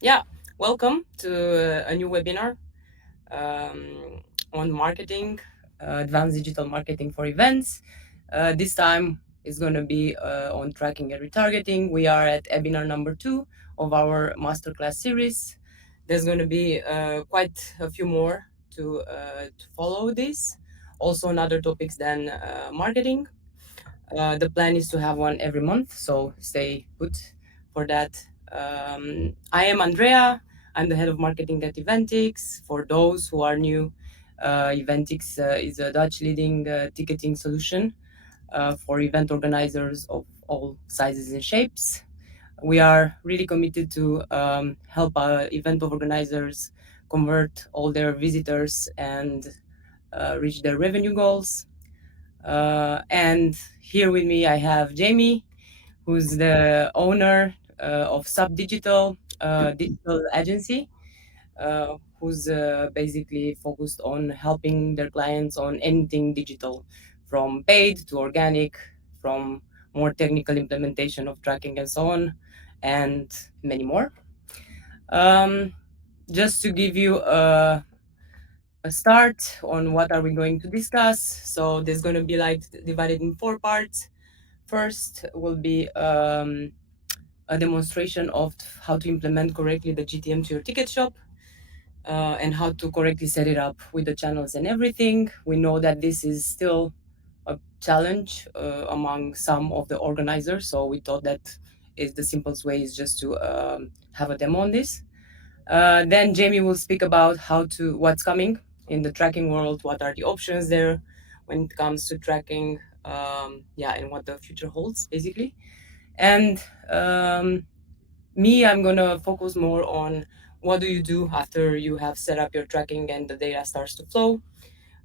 Yeah, welcome to a new webinar um, on marketing, advanced digital marketing for events. This time is going to be on tracking and retargeting. We are at webinar number 2 of our masterclass series. There's going to be quite a few more to follow this. Also, on other topics than marketing. The plan is to have one every month, so stay put for that. I am Andrea. I'm the head of marketing at Eventix. For those who are new, Eventix is a Dutch leading ticketing solution for event organizers of all sizes and shapes. We are really committed to help our event organizers convert all their visitors and reach their revenue goals. And here with me, I have Jamie, who's the owner of Sub Digital digital agency, who's basically focused on helping their clients on anything digital, from paid to organic, from more technical implementation of tracking and so on, and many more. Um, just to give you a start on what are we going to discuss. So there's going to be like divided in 4 parts. First will be a demonstration of how to implement correctly the GTM to your ticket shop and how to correctly set it up with the channels and everything. We know that this is still a challenge among some of the organizers, so we thought that is the simplest way is just to have a demo on this. Then Jamie will speak about what's coming in the tracking world, what are the options there when it comes to tracking, and what the future holds, basically. And me, I'm gonna focus more on what do you do after you have set up your tracking and the data starts to flow,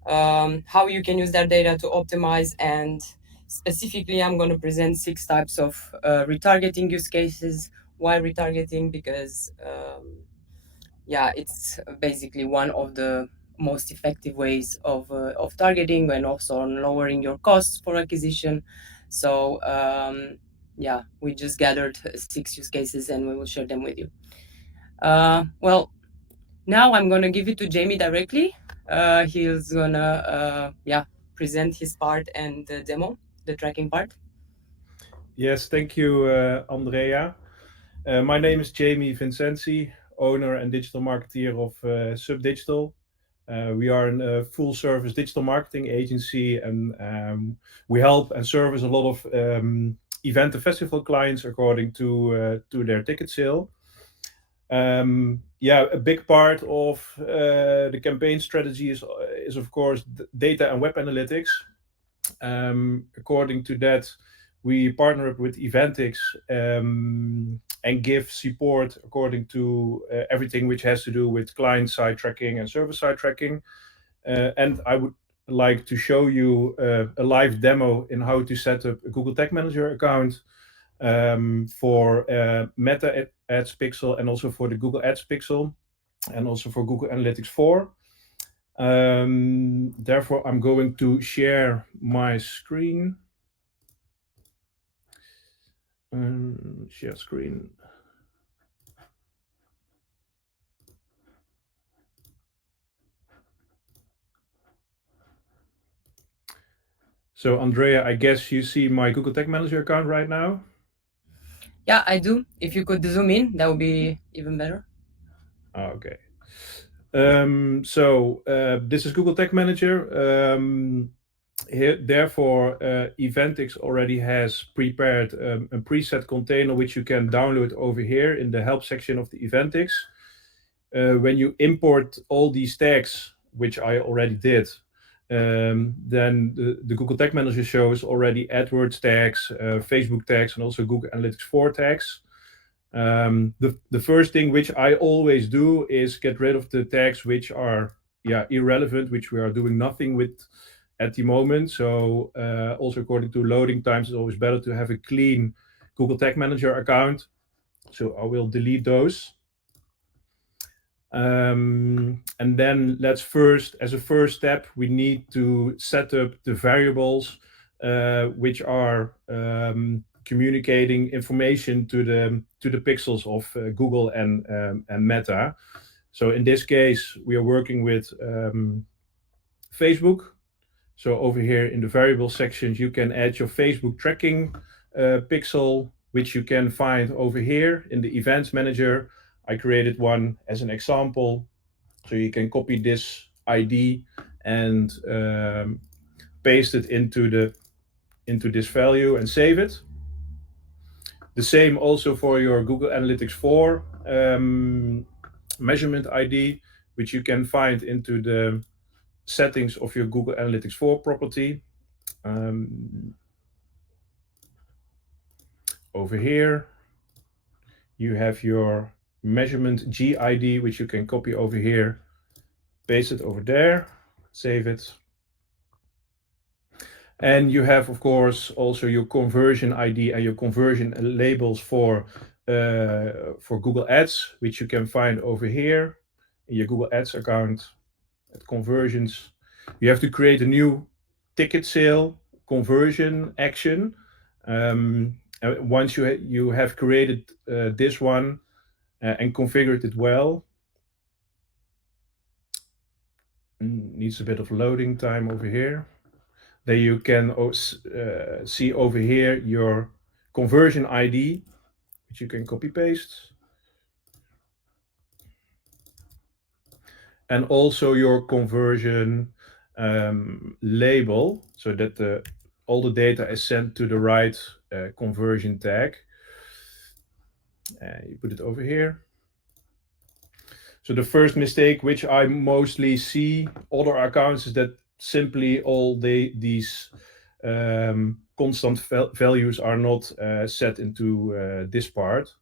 how you can use that data to optimize, and specifically, I'm gonna present 6 types of retargeting use cases. Why retargeting? Because it's basically one of the most effective ways of targeting and also on lowering your costs for acquisition. So we just gathered 6 use cases and we will share them with you. Well, now I'm gonna give it to Jamie directly. He's gonna present his part and the demo, the tracking part. Yes, thank you, Andrea. My name is Jamie Vincenzi, owner and digital marketeer of Subdigital. We are a full-service digital marketing agency, and we help and service a lot of event and festival clients according to their ticket sale. A big part of the campaign strategy is of course data and web analytics. According to that, we partner up with Eventix and give support according to everything which has to do with client side tracking and server side tracking. And I would like to show you a live demo in how to set up a Google Tag Manager account for Meta Ads Pixel and also for the Google Ads Pixel and also for Google Analytics 4. Therefore, I'm going to share my screen. Share screen. So, Andrea, I guess you see my Google Tag Manager account right now? Yeah, I do. If you could zoom in, that would be even better. Okay. This is Google Tag Manager. Therefore, Eventix already has prepared a preset container which you can download over here in the help section of the Eventix. When you import all these tags, which I already did, then the Google Tag Manager shows already AdWords tags, Facebook tags, and also Google Analytics 4 tags. The first thing which I always do is get rid of the tags which are irrelevant, which we are doing nothing with at the moment. So also according to loading times, it's always better to have a clean Google Tag Manager account. So I will delete those. And then as a first step, we need to set up the variables which are communicating information to the pixels of Google and Meta. So in this case, we are working with Facebook. So over here in the variable sections, you can add your Facebook tracking pixel, which you can find over here in the events manager. I created one as an example. So you can copy this ID and paste it into this value and save it. The same also for your Google Analytics 4 measurement ID, which you can find into the settings of your Google Analytics 4 property. Over here, you have your measurement GID, which you can copy over here, paste it over there, save it. And you have, of course, also your conversion ID and your conversion labels for Google Ads, which you can find over here in your Google Ads account at conversions. You have to create a new ticket sale conversion action. Once you have created this one and configured it well, needs a bit of loading time over here. Then you can see over here your conversion ID, which you can copy paste. And also your conversion label, so that all the data is sent to the right conversion tag. You put it over here. So the first mistake, which I mostly see other accounts, is that simply all these constant values are not set into this part.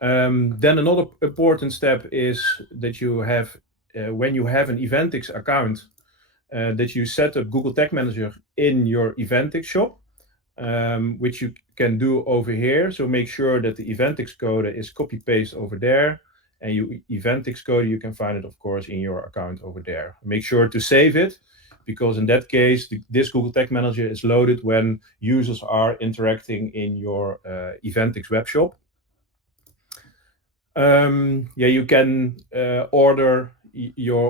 Then another important step is that you have, when you have an Eventix account, that you set up Google Tag Manager in your Eventix shop, which you can do over here. So make sure that the Eventix code is copy-paste over there, and your Eventix code, you can find it, of course, in your account over there. Make sure to save it, because in that case, this Google Tag Manager is loaded when users are interacting in your Eventix web shop. You can order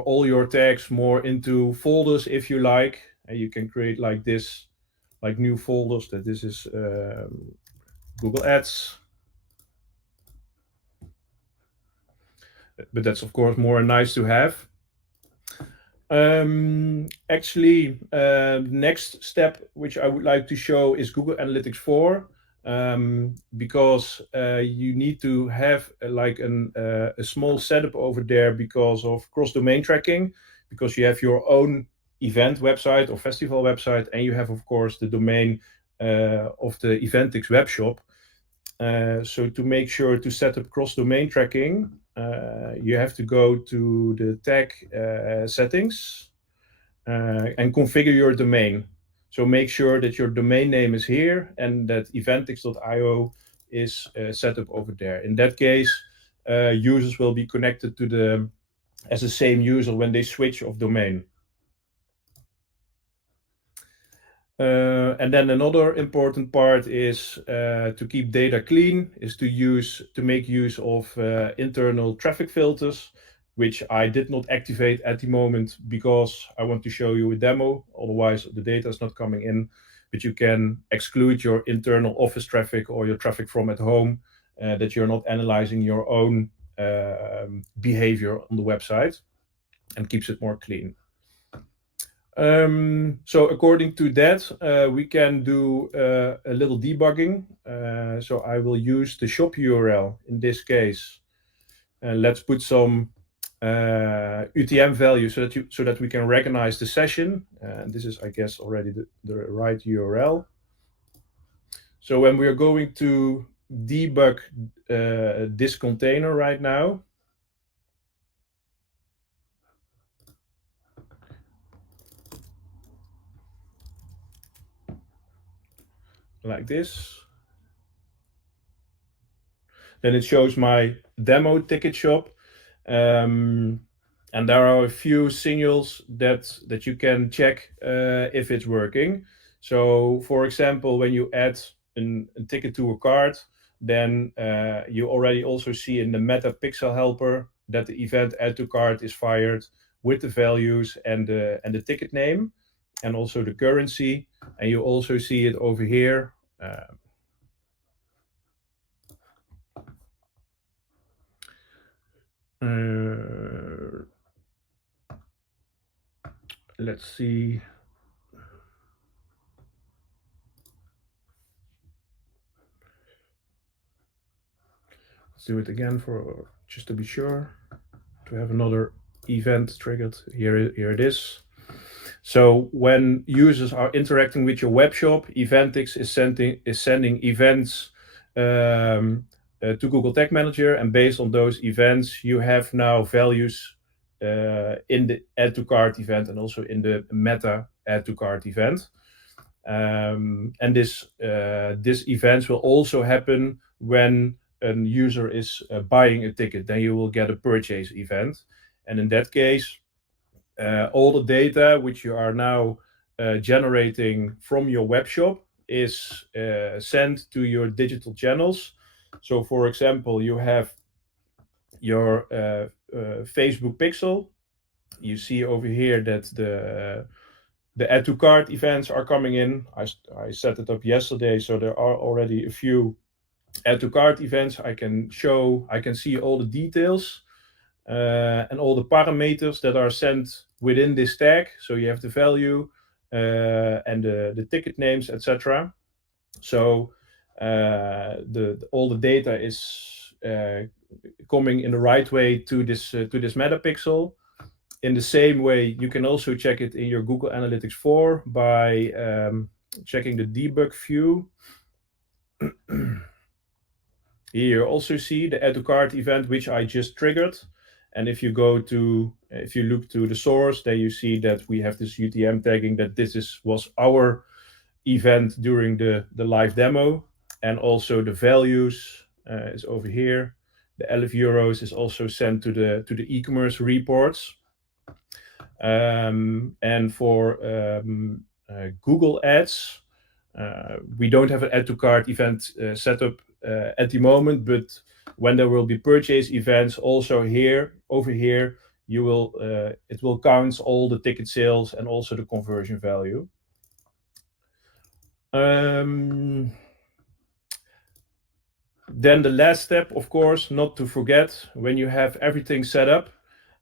all your tags more into folders if you like, and you can create like this, like new folders. That this is Google Ads, but that's of course more nice to have. Actually, next step which I would like to show is Google Analytics 4. Because you need to have like a small setup over there because of cross-domain tracking, because you have your own event website or festival website, and you have, of course, the domain of the Eventix web shop. So to make sure to set up cross-domain tracking, you have to go to the tag settings and configure your domain. So make sure that your domain name is here and that eventix.io is set up over there. In that case, users will be connected to as the same user when they switch of domain. And then another important part is to keep data clean, is to make use of internal traffic filters, which I did not activate at the moment because I want to show you a demo. Otherwise, the data is not coming in. But you can exclude your internal office traffic or your traffic from at home, that you're not analyzing your own behavior on the website, and keeps it more clean. So according to that, we can do a little debugging. So I will use the shop URL in this case. Let's put some UTM value so that we can recognize the session. This is, I guess, already the right URL. So when we are going to debug this container right now, like this, then it shows my demo ticket shop. And there are a few signals that you can check if it's working. So for example, when you add a ticket to a card, then you already also see in the meta pixel helper that the event add to cart is fired with the values and the ticket name and also the currency. And you also see it over here. Uh, let's see. Let's do it again for just to be sure to have another event triggered. Here it is. So when users are interacting with your web shop, Eventix is sending events to Google Tag Manager, and based on those events, you have now values in the add to cart event and also in the meta add to cart event. And this events will also happen when a user is buying a ticket. Then you will get a purchase event, and in that case, all the data which you are now generating from your web shop is sent to your digital channels. So, for example, you have your Facebook pixel. You see over here that the add to cart events are coming in. I set it up yesterday, so there are already a few add to cart events. I can see all the details and all the parameters that are sent within this tag. So you have the value and the ticket names, etc. So all the data is coming in the right way to this metapixel. In the same way, you can also check it in your Google Analytics 4 by checking the debug view. Here you also see the add to cart event, which I just triggered. And if you look to the source, then you see that we have this UTM tagging that was our event during the live demo. And also the values is over here. The €11 is also sent to the e-commerce reports. And for Google Ads, we don't have an add to cart event set up at the moment, but when there will be purchase events also over here, it will count all the ticket sales and also the conversion value. Then the last step, of course, not to forget, when you have everything set up,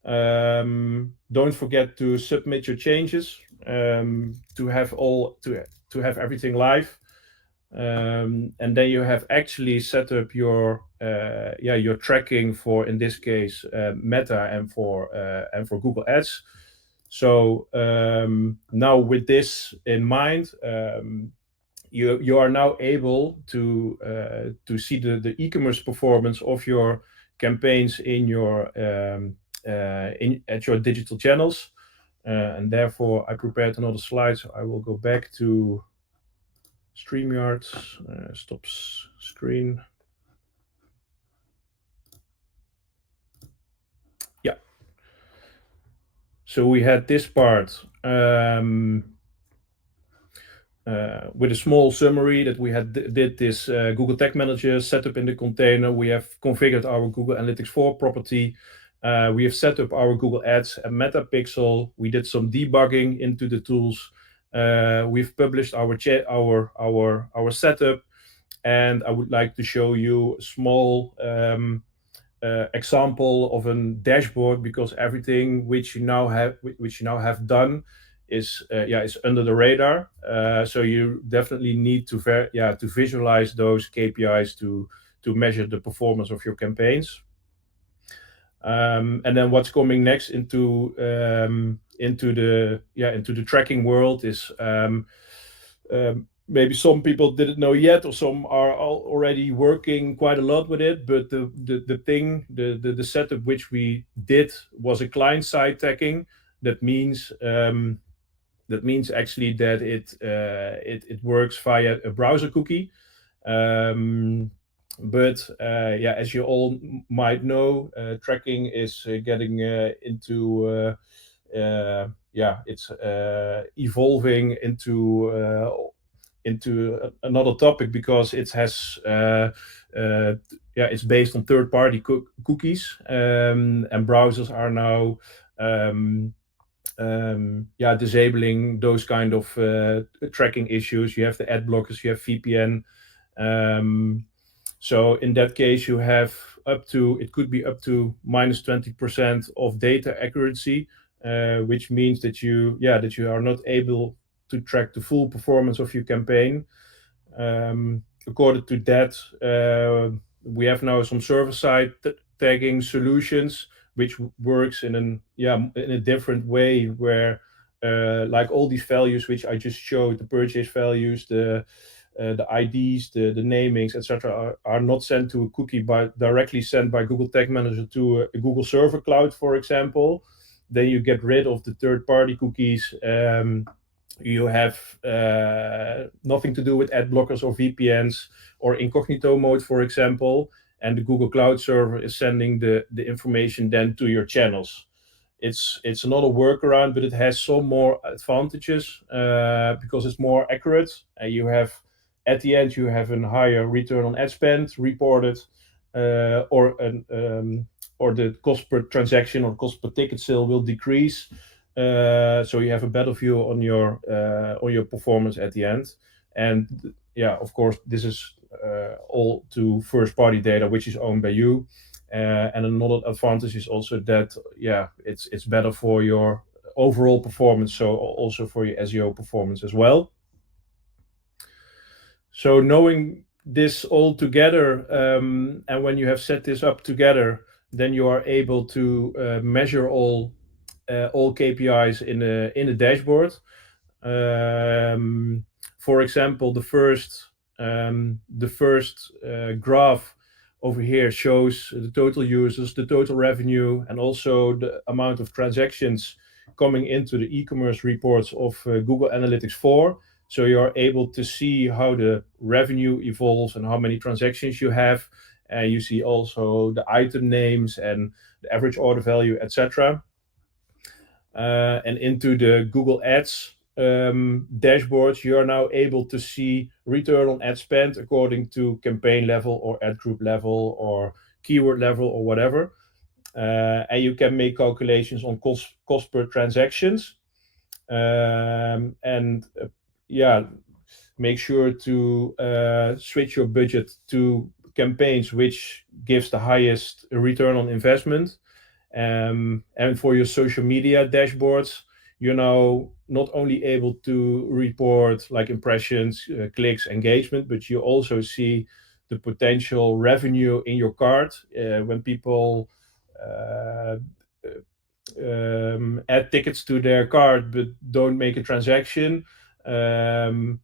don't forget to submit your changes to have everything live. And then you have actually set up your tracking for, in this case, Meta and for Google Ads. So now with this in mind, you are now able to see the e-commerce performance of your campaigns in your at your digital channels, and therefore I prepared another slide. So I will go back to StreamYard, stop screen. Yeah. So we had this part with a small summary that we did this Google Tag Manager setup in the container. We have configured our Google Analytics 4 property. We have set up our Google Ads and Metapixel. We did some debugging into the tools. We've published our setup, and I would like to show you a small example of a dashboard, because everything which you now have done is under the radar. So you definitely need to visualize those KPIs to measure the performance of your campaigns. And then what's coming next into the tracking world is maybe some people didn't know yet, or some are already working quite a lot with it. But the setup which we did was a client-side tagging. That means actually that it works via a browser cookie. But as you all might know, tracking is getting into it's evolving into another topic because it has uh, yeah, it's based on third-party cookies, and browsers are now um, yeah, disabling those kind of tracking issues. You have the ad blockers, you have VPN. Um, so in that case, you have up to, it could be up to minus 20% of data accuracy, which means that that you are not able to track the full performance of your campaign. According to that, we have now some server-side tagging solutions, which works in in a different way, where like all these values which I just showed, the purchase values, the IDs, the namings, etc., are not sent to a cookie, but directly sent by Google Tag Manager to a Google Server Cloud, for example. Then you get rid of the third-party cookies. You have nothing to do with ad blockers or VPNs or incognito mode, for example. And the Google Cloud Server is sending the information then to your channels. It's not a workaround, but it has some more advantages because it's more accurate. And you have, at the end, you have a higher return on ad spend reported, or the cost per transaction or cost per ticket sale will decrease. So you have a better view on your performance at the end. And yeah, of course, this is all to first party data, which is owned by you. And another advantage is also that it's better for your overall performance, so also for your SEO performance as well. So knowing this all together, and when you have set this up together, then you are able to measure all KPIs in a dashboard. For example, the first graph over here shows the total users, the total revenue, and also the amount of transactions coming into the e-commerce reports of Google Analytics 4. So you are able to see how the revenue evolves and how many transactions you have. You see also the item names and the average order value, etc. And into the Google Ads dashboards, you are now able to see return on ad spend according to campaign level or ad group level or keyword level or whatever. And you can make calculations on cost per transactions. And yeah, make sure to switch your budget to campaigns which gives the highest return on investment. And for your social media dashboards, you're now not only able to report like impressions, clicks, engagement, but you also see the potential revenue in your cart when people uh, add tickets to their cart but don't make a transaction. And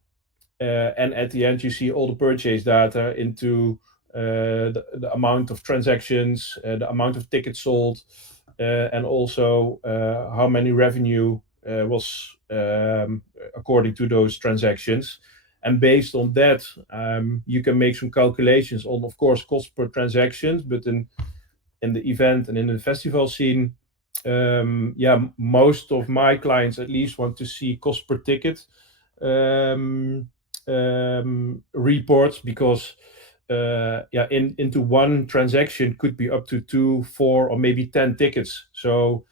at the end, you see all the purchase data into the amount of transactions, the amount of tickets sold, and also how many revenue was according to those transactions. And based on that, you can make some calculations on, of course, cost per transactions, but in the event and in the festival scene, most of my clients at least want to see cost per ticket um, reports, because into one transaction could be up to 2, 4, or maybe 10 tickets. So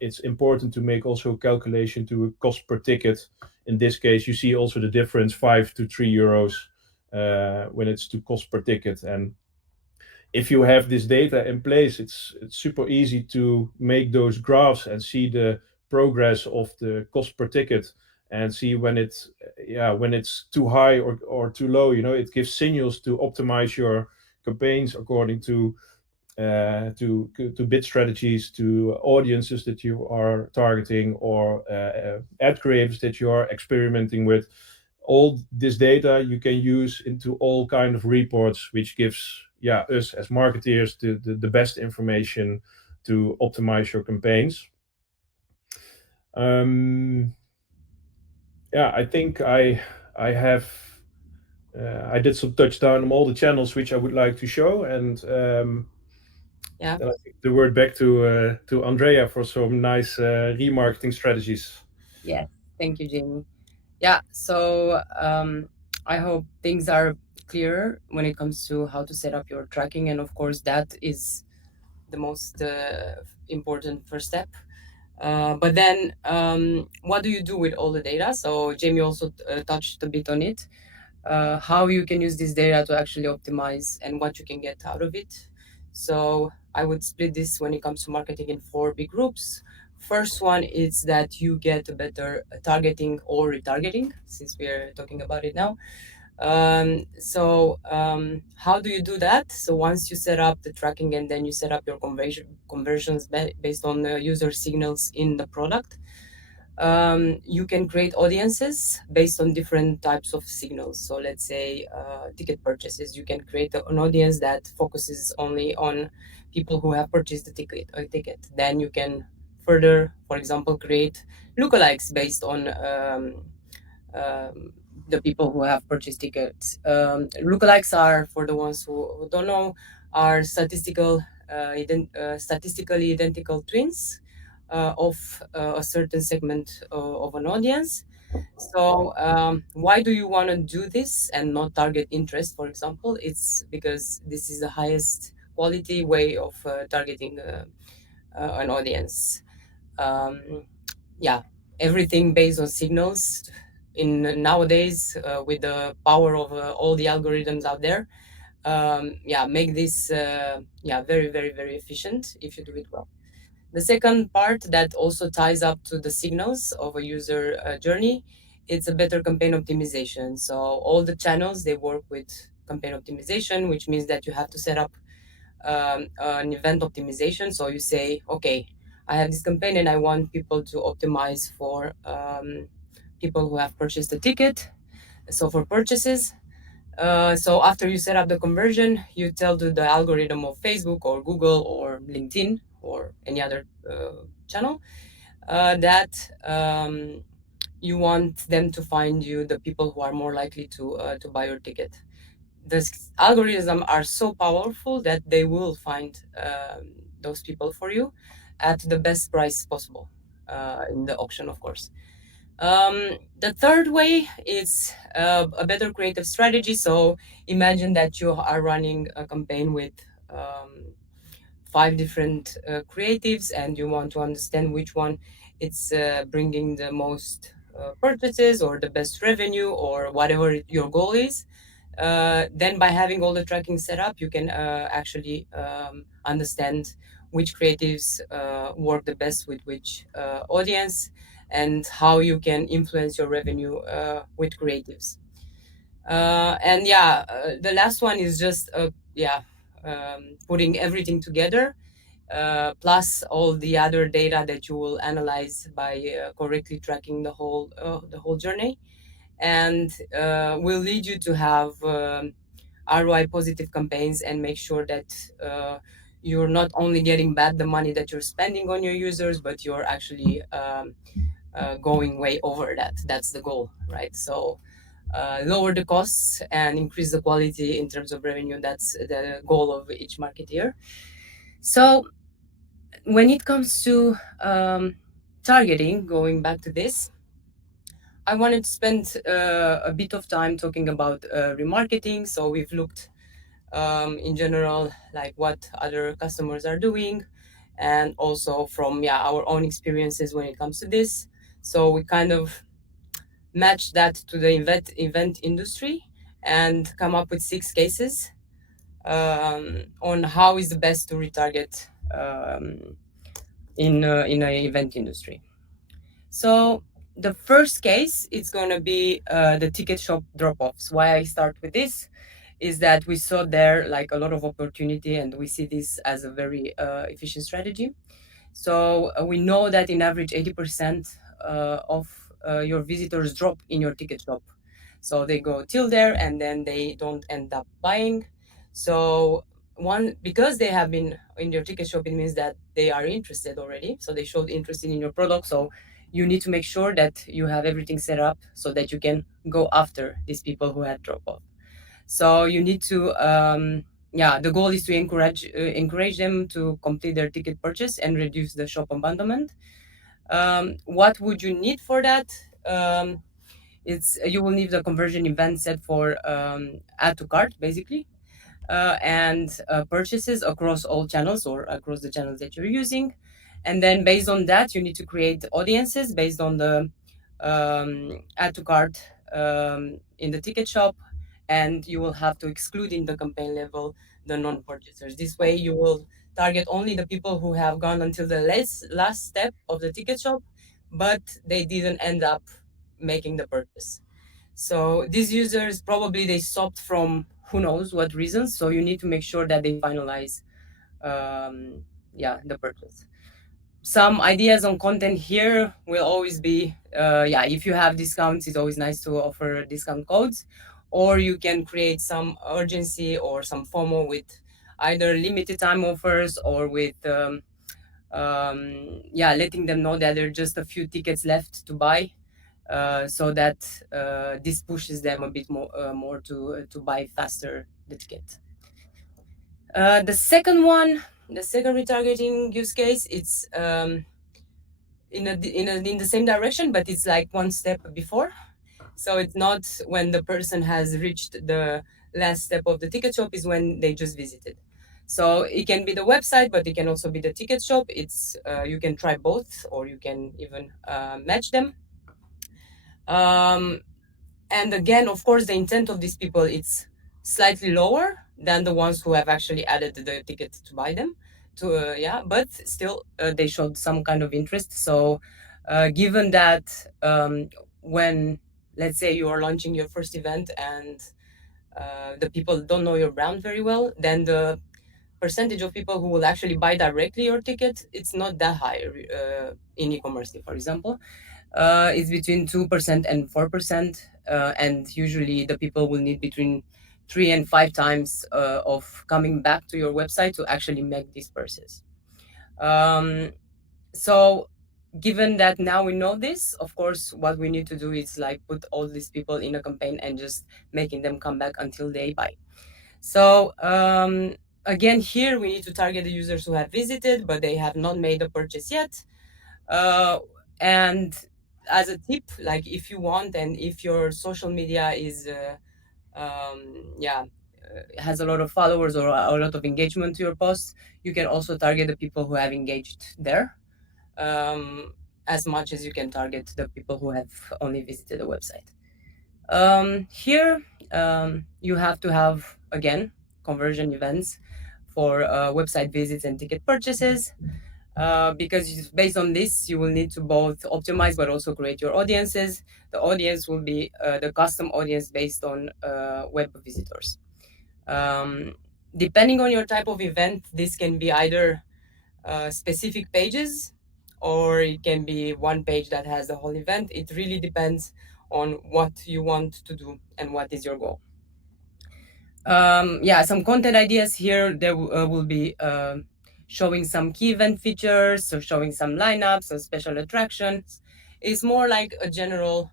it's important to make also a calculation to a cost per ticket. In this case, you see also the difference, 5 to 3 euros when it's to cost per ticket. And if you have this data in place, it's super easy to make those graphs and see the progress of the cost per ticket, and see when it's too high or too low. It gives signals to optimize your campaigns according to bid strategies, to audiences that you are targeting, or ad creatives that you are experimenting with. All this data you can use into all kind of reports, which gives us as marketeers the best information to optimize your campaigns. I think I have I did some touchdown on all the channels which I would like to show, and Yeah. then I think the word back to Andrea for some nice remarketing strategies. Yes. Thank you, Jamie. Yeah, so I hope things are clear when it comes to how to set up your tracking, and of course, that is the most important first step. But then, what do you do with all the data? So Jamie also touched a bit on it. How you can use this data to actually optimize and what you can get out of it. So I would split this when it comes to marketing in four big groups. First one is that you get a better targeting or retargeting, since we're talking about it now. How do you do that? So once you set up the tracking and then you set up your conversions based on the user signals in the product, you can create audiences based on different types of signals. So let's say ticket purchases. You can create an audience that focuses only on people who have purchased the ticket. Then you can further, for example, create lookalikes based on um, the people who have purchased tickets. Lookalikes are, for the ones who don't know, are statistically identical twins of a certain segment of an audience. So, why do you want to do this and not target interest, for example? It's because this is the highest quality way of targeting an audience. Um, yeah, everything based on signals in nowadays with the power of all the algorithms out there. Yeah, make this very, very, very efficient if you do it well. The second part that also ties up to the signals of a user journey, it's a better campaign optimization. So all the channels, they work with campaign optimization, which means that you have to set up an event optimization. So you say, okay, I have this campaign and I want people to optimize for people who have purchased a ticket. So for purchases, so after you set up the conversion, you tell to the algorithm of Facebook or Google or LinkedIn or any other channel that you want them to find you the people who are more likely to buy your ticket. The algorithms are so powerful that they will find those people for you at the best price possible in the auction, of course. The third way is a better creative strategy. So imagine that you are running a campaign with five different creatives and you want to understand which one it's bringing the most purchases or the best revenue or whatever your goal is. Then by having all the tracking set up, you can actually understand which creatives work the best with which audience and how you can influence your revenue with creatives. The last one is just putting everything together plus all the other data that you will analyze by correctly tracking the whole journey, and will lead you to have ROI positive campaigns and make sure that you're not only getting back the money that you're spending on your users, but you're actually going way over that. That's the goal, right? So lower the costs and increase the quality in terms of revenue. That's the goal of each marketeer. So when it comes to targeting, going back to this, I wanted to spend a bit of time talking about remarketing. So we've looked in general, like what other customers are doing, and also from our own experiences when it comes to this. So we kind of match that to the event industry and come up with 6 cases on how is the best to retarget in an event industry. So the first case, it's going to be the ticket shop drop-offs. Why I start with this is that we saw there like a lot of opportunity, and we see this as a very efficient strategy. So we know that in average 80% of your visitors drop in your ticket shop. So they go till there and then they don't end up buying. So one, because they have been in your ticket shop, it means that they are interested already. So they showed interest in your product. So you need to make sure that you have everything set up so that you can go after these people who had drop off. So you need to the goal is to encourage them to complete their ticket purchase and reduce the shop abandonment. What would you need for that? It's you will need the conversion event set for add to cart basically, and purchases across all channels or across the channels that you're using. And then based on that, you need to create audiences based on the add to cart in the ticket shop. And you will have to exclude in the campaign level the non-purchasers. This way, you will target only the people who have gone until the last step of the ticket shop, but they didn't end up making the purchase. So these users probably they stopped from who knows what reasons. So you need to make sure that they finalize, the purchase. Some ideas on content here will always be, if you have discounts, it's always nice to offer discount codes, or you can create some urgency or some FOMO with either limited time offers or with letting them know that there are just a few tickets left to buy, so that this pushes them a bit more to buy faster the ticket. The second one, the second retargeting use case, it's in the same direction, but it's like one step before. So it's not when the person has reached the last step of the ticket shop, is when they just visited. So it can be the website, but it can also be the ticket shop. It's you can try both, or you can even match them. Um, and again, of course, the intent of these people it's slightly lower than the ones who have actually added the ticket to buy them. But still, they showed some kind of interest. So, given that when let's say you are launching your first event and the people don't know your brand very well, then the percentage of people who will actually buy directly your ticket it's not that high in e-commerce, for example. It's between 2% and 4%, and usually the people will need between 3 and 5 times of coming back to your website to actually make these purchases. Um, so, given that now we know this, of course, what we need to do is like put all these people in a campaign and just making them come back until they buy. So, again, here we need to target the users who have visited but they have not made a purchase yet. uh, and as a tip, like if you want and if your social media is has a lot of followers or a lot of engagement to your posts, you can also target the people who have engaged there, um, as much as you can target the people who have only visited the website. Here, you have to have again conversion events for website visits and ticket purchases, because based on this, you will need to both optimize but also create your audiences. The audience will be the custom audience based on web visitors. Um, Depending on your type of event, this can be either specific pages or it can be one page that has the whole event. It really depends on what you want to do and what is your goal. Some content ideas here. There will be showing some key event features, so showing some lineups, some special attractions. It's more like a general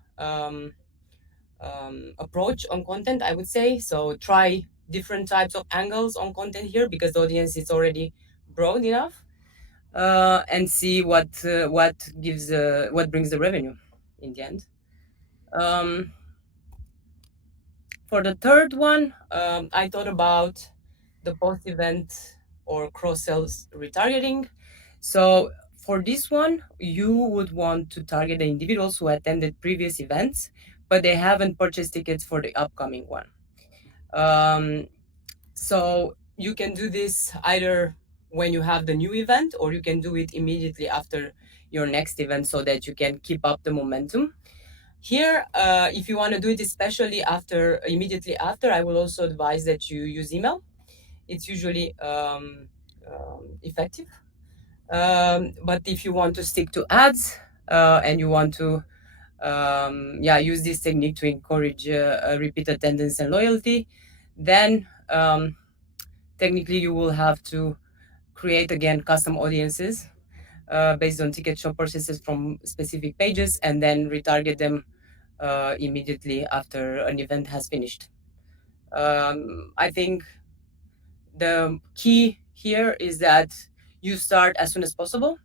approach on content, I would say. So try different types of angles on content here because the audience is already broad enough, and see what brings the revenue in the end. Um, For the third one, I thought about the post event or cross sales retargeting. So for this one, you would want to target the individuals who attended previous events, but they haven't purchased tickets for the upcoming one. Um, so you can do this either when you have the new event, or you can do it immediately after your next event so that you can keep up the momentum. Here, if you want to do it, especially immediately after, I will also advise that you use email. It's usually effective. But if you want to stick to ads, and you want to use this technique to encourage repeat attendance and loyalty, then technically you will have to create again custom audiences based on ticket shop purchases from specific pages and then retarget them immediately after an event has finished. I think the key here is that you start as soon as possible,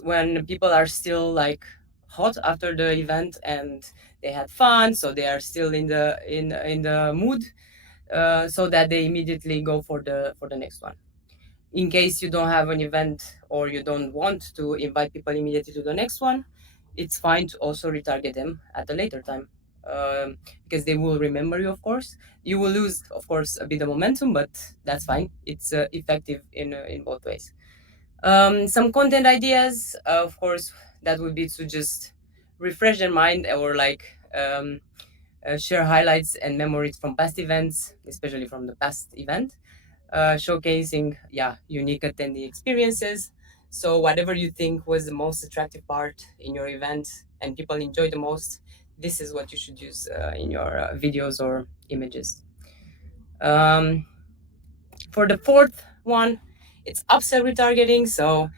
when people are still like hot after the event and they had fun, so they are still in the mood, so that they immediately go for the next one. In case you don't have an event or you don't want to invite people immediately to the next one, it's fine to also retarget them at a later time, because they will remember you, of course. You will lose, of course, a bit of momentum, but that's fine. It's effective in both ways. Some content ideas, of course, that would be to just refresh their mind, or like share highlights and memories from past events, especially from the past event, showcasing, yeah, unique attendee experiences. So whatever you think was the most attractive part in your event and people enjoy the most, this is what you should use in your videos or images. um, for the fourth one, it's upsell retargeting. So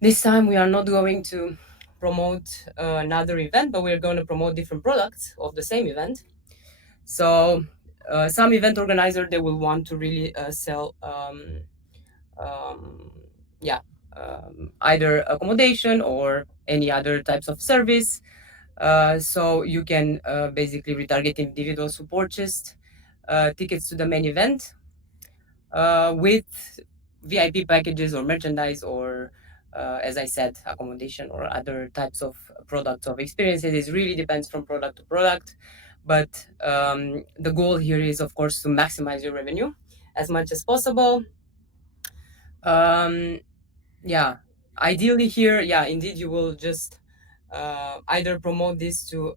this time we are not going to promote another event, but we're going to promote different products of the same event. So some event organizer, they will want to really sell, um, yeah, either accommodation or any other types of service. So you can basically retarget individuals who purchased tickets to the main event with VIP packages or merchandise, or as I said, accommodation or other types of products of experiences. It really depends from product to product. But the goal here is, of course, to maximize your revenue as much as possible. Um, yeah, ideally here, yeah, indeed, you will just either promote this to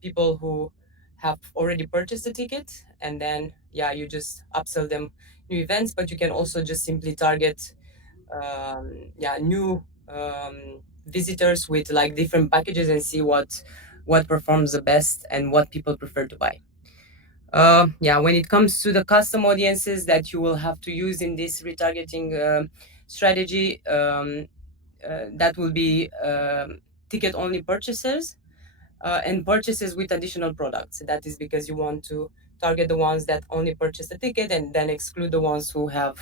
people who have already purchased a ticket, and then, yeah, you just upsell them new events. But you can also just simply target, yeah, new visitors with like different packages, and see what performs the best and what people prefer to buy. Yeah, when it comes to the custom audiences that you will have to use in this retargeting strategy, that will be ticket only purchasers and purchases with additional products. That is because you want to target the ones that only purchase the ticket, and then exclude the ones who have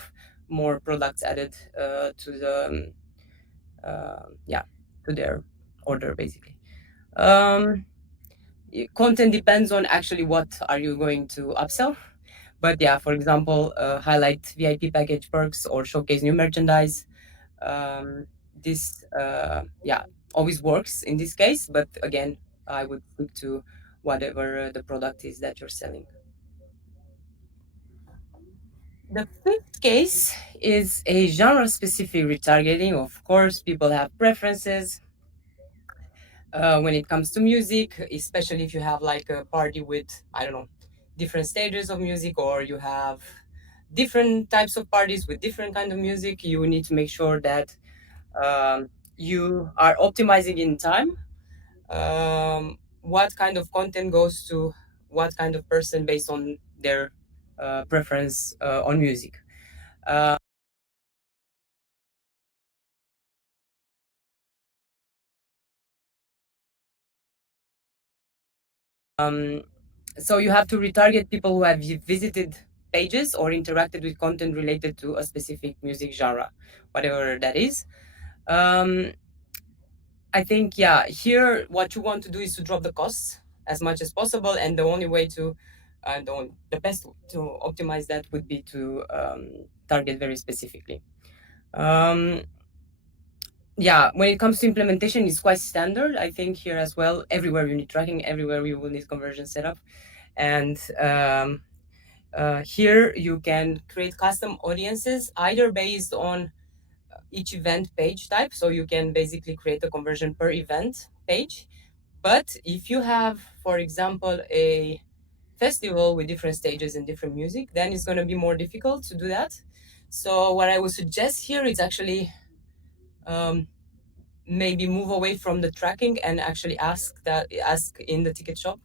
more products added to the yeah, to their order, basically. Um, Content depends on actually what are you going to upsell. But yeah, for example, highlight VIP package perks or showcase new merchandise. This yeah, always works in this case, but again, I would stick to whatever the product is that you're selling. The fifth case is a genre specific retargeting. Of course, people have preferences when it comes to music, especially if you have like a party with, I don't know, different stages of music, or you have different types of parties with different kind of music. You need to make sure that you are optimizing in time what kind of content goes to what kind of person based on their preference on music. Uh, um, so you have to retarget people who have visited pages or interacted with content related to a specific music genre, whatever that is. Um, I think, yeah, here what you want to do is to drop the costs as much as possible, and the only way to, the best to optimize that would be to target very specifically. Um, yeah, when it comes to implementation, it's quite standard. I think here as well, everywhere you need tracking, everywhere you will need conversion setup, and here you can create custom audiences either based on each event page type. So you can basically create a conversion per event page. But if you have, for example, a festival with different stages and different music, then it's going to be more difficult to do that. So what I would suggest here is actually um, maybe move away from the tracking and actually ask in the ticket shop,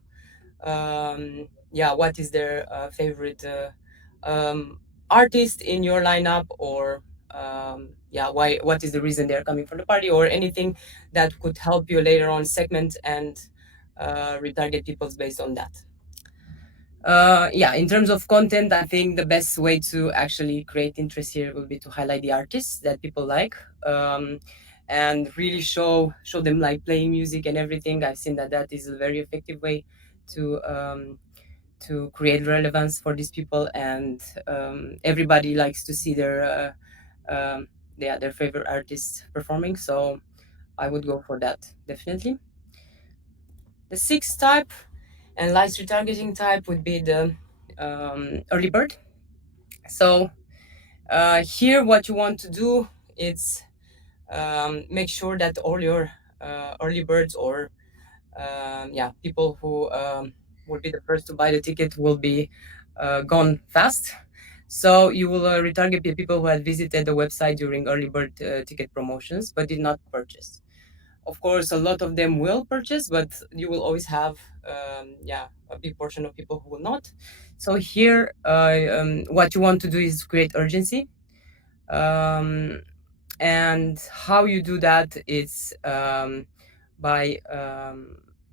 yeah, what is their favorite artist in your lineup, or yeah, why, what is the reason they're coming for the party, or anything that could help you later on segment and retarget people based on that. Yeah, in terms of content, I think the best way to actually create interest here will be to highlight the artists that people like. and really show them like playing music and everything. I've seen that that is a very effective way to create relevance for these people, and everybody likes to see their favorite artists performing. So I would go for that definitely. The sixth type and last retargeting type would be the early bird. So here, what you want to do is make sure that all your early birds, or people who will be the first to buy the ticket, will be gone fast. So you will retarget the people who had visited the website during early bird ticket promotions but did not purchase. Of course, a lot of them will purchase, but you will always have a big portion of people who will not. So here, what you want to do is create urgency. Um, and how you do that is by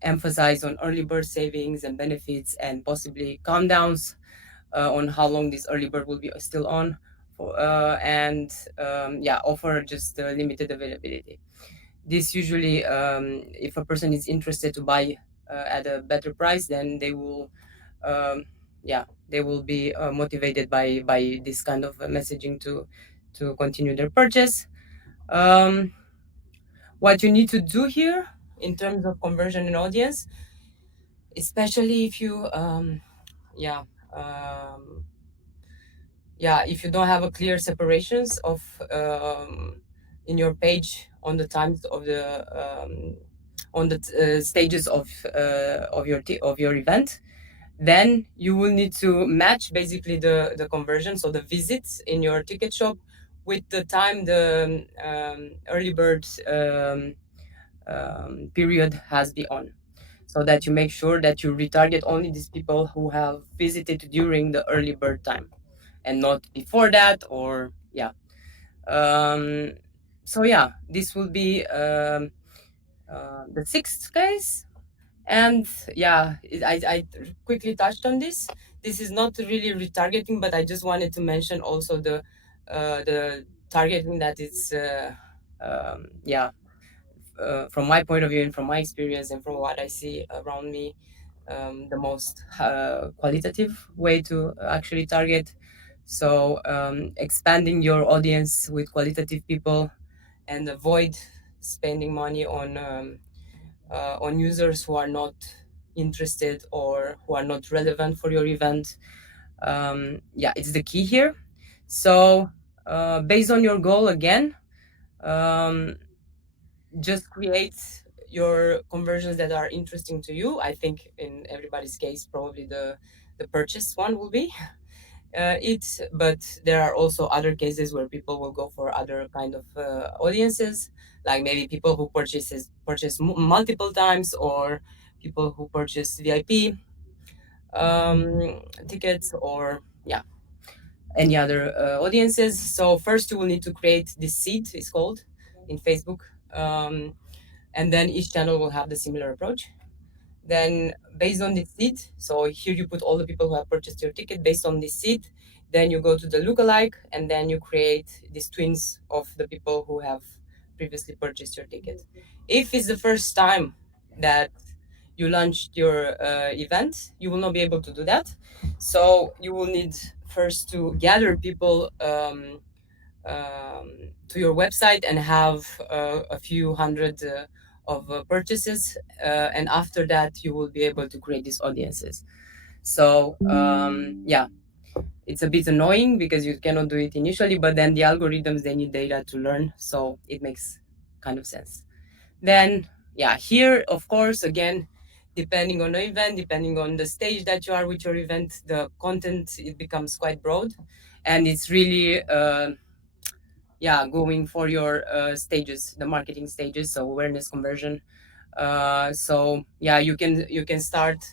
emphasize on early bird savings and benefits, and possibly countdowns on how long this early bird will be still on for, and offer just limited availability. This usually, if a person is interested to buy at a better price, then they will um, they will be motivated by this kind of messaging to continue their purchase. um, what you need to do here in terms of conversion and audience, especially if you yeah um, if you don't have a clear separations of in your page on the times of the on the stages of your event, then you will need to match basically the conversion, so the visits in your ticket shop, with the time the early bird period has been on, so that you make sure that you retarget only these people who have visited during the early bird time and not before that, or um, so this will be the sixth case. And I quickly touched on this. This is not really retargeting, but I just wanted to mention also the targeting that is from my point of view and from my experience and from what I see around me, the most qualitative way to actually target. So expanding your audience with qualitative people, and avoid spending money on users who are not interested or who are not relevant for your event. It's the key here. So based on your goal again, um, just create your conversions that are interesting to you. I think in everybody's case, probably the purchase one will be it, but there are also other cases where people will go for other kind of audiences, like maybe people who purchase multiple times, or people who purchase VIP tickets, or any other audiences. So first you will need to create this seed, it's called in Facebook, um, and then each channel will have the similar approach. Then based on this seed, so here you put all the people who have purchased your ticket based on this seed. Then you go to the lookalike, and then you create these twins of the people who have previously purchased your ticket. If it's the first time that you launched your event, you will not be able to do that. So you will need first to gather people to your website and have a few hundred of purchases, and after that you will be able to create these audiences. So it's a bit annoying because you cannot do it initially, but then the algorithms, they need data to learn, so it makes kind of sense. Then here, of course, again, depending on the event, depending on the stage that you are with your event, the content, it becomes quite broad, and it's really going for your stages, the marketing stages, so awareness, conversion. You can start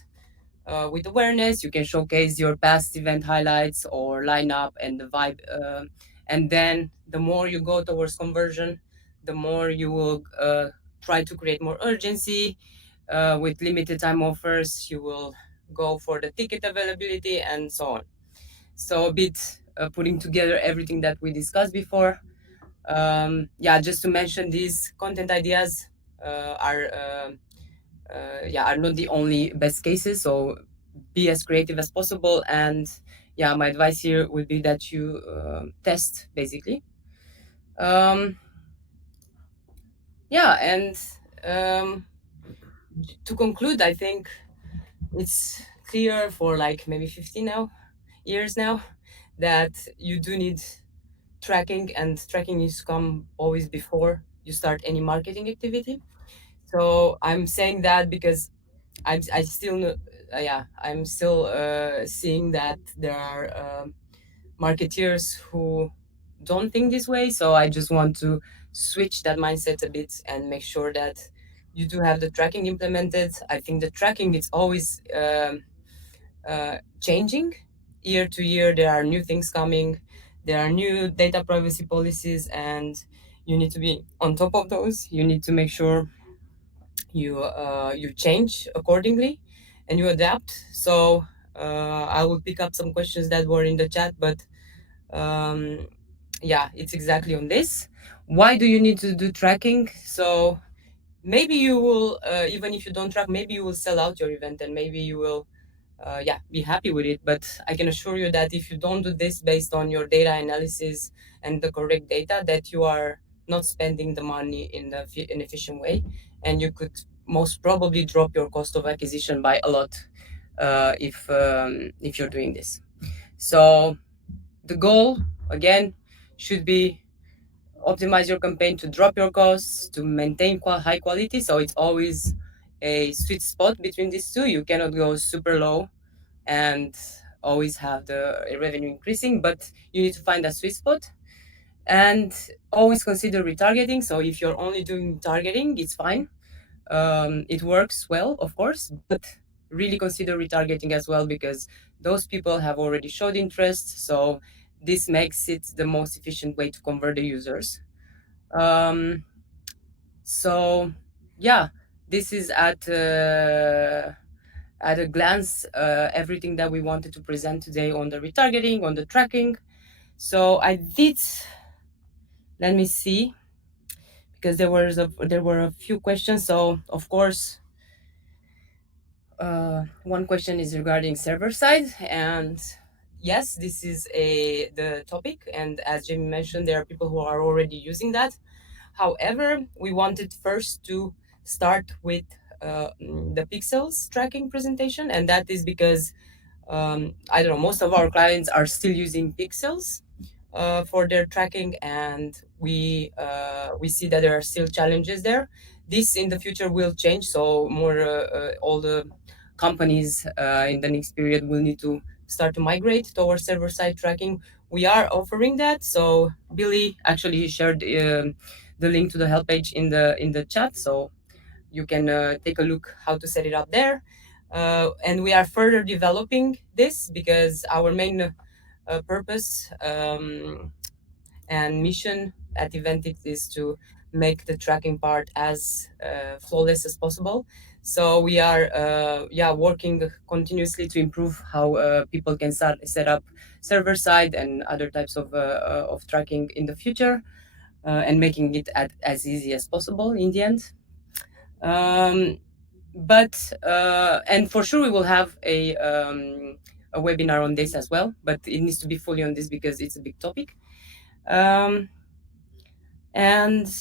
with awareness. You can showcase your past event highlights or lineup and the vibe, and then the more you go towards conversion, the more you will try to create more urgency with limited time offers. You will go for the ticket availability and so on. So a bit putting together everything that we discussed before. Yeah, just to mention, these content ideas are yeah, are not the only best cases. So be as creative as possible. And yeah, my advice here would be that you test basically. Um, yeah, and um, to conclude, I think it's clear for like maybe 50 now years now that you do need tracking, and tracking needs to come always before you start any marketing activity. So I'm saying that because I still yeah, I'm still seeing that there are marketeers who don't think this way. So I just want to switch that mindset a bit and make sure that you do have the tracking implemented. I think the tracking is always changing year to year. There are new things coming. There are new data privacy policies, and you need to be on top of those. You need to make sure you change accordingly and you adapt. So I will pick up some questions that were in the chat, but um, yeah, it's exactly on this. Why do you need to do tracking? So maybe you will, even if you don't track, maybe you will sell out your event, and maybe you will yeah, be happy with it. But I can assure you that if you don't do this based on your data analysis and the correct data, that you are not spending the money in an efficient way, and you could most probably drop your cost of acquisition by a lot if you're doing this. So the goal again should be optimize your campaign to drop your costs, to maintain high quality. So it's always a sweet spot between these two. You cannot go super low and always have the revenue increasing, but you need to find a sweet spot, and always consider retargeting. So if you're only doing targeting, it's fine. It works well, of course, but really consider retargeting as well, because those people have already showed interest. So this makes it the most efficient way to convert the users. Um, so yeah, this is at a glance everything that we wanted to present today on the retargeting, on the tracking. So I did, let me see, because there were a few questions. So of course, one question is regarding server side, and yes, this is the topic. And as Jamie mentioned, there are people who are already using that. However, we wanted first to start with the pixels tracking presentation, and that is because I don't know, most of our clients are still using pixels for their tracking, and we see that there are still challenges there. This in the future will change, so more all the companies in the next period will need to start to migrate towards server side tracking. We are offering that. So Billy actually shared the link to the help page in the chat, so you can take a look how to set it up there. And we are further developing this because our main purpose and mission at Eventix is to make the tracking part as flawless as possible. So we are yeah, working continuously to improve how people can start set up server side and other types of tracking in the future, and making it as easy as possible in the end. Um, but and for sure we will have a webinar on this as well, but it needs to be fully on this because it's a big topic. um, and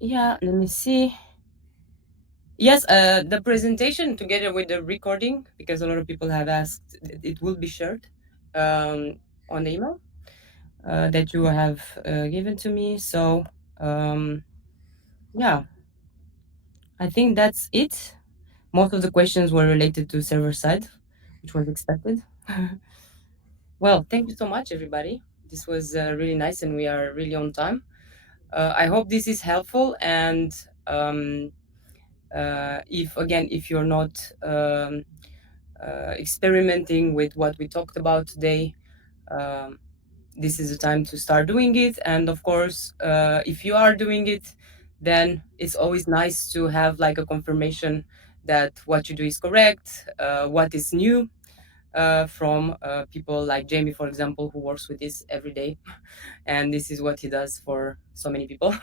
yeah, let me see. Yes, the presentation together with the recording, because a lot of people have asked, it will be shared on the email that you have given to me. So yeah, I think that's it. Most of the questions were related to server side, which was expected. Well, thank you so much, everybody. This was really nice, and we are really on time. I hope this is helpful. And if again, if you're not experimenting with what we talked about today, um, this is the time to start doing it. And of course, if you are doing it, then it's always nice to have like a confirmation that what you do is correct, what is new, from people like Jamie, for example, who works with this every day, and this is what he does for so many people.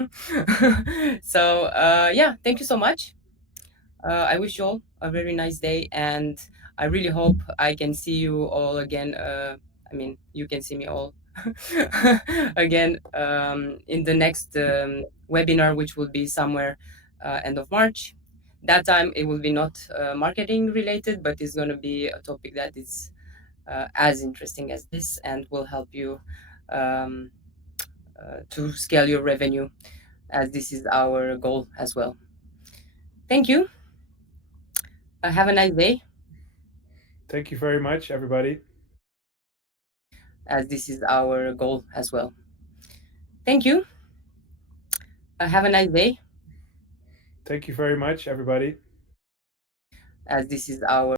So yeah, thank you so much. I wish you all a very nice day, and I really hope I can see you all again. I mean, you can see me all again in the next webinar, which will be somewhere end of March. That time it will be not marketing related, but it's going to be a topic that is as interesting as this and will help you um, to scale your revenue, as this is our goal as well. Thank you. Have a nice day, Thank you very much, everybody. as this is our goal as well. Thank you. Have a nice day, Thank you very much, everybody. as this is our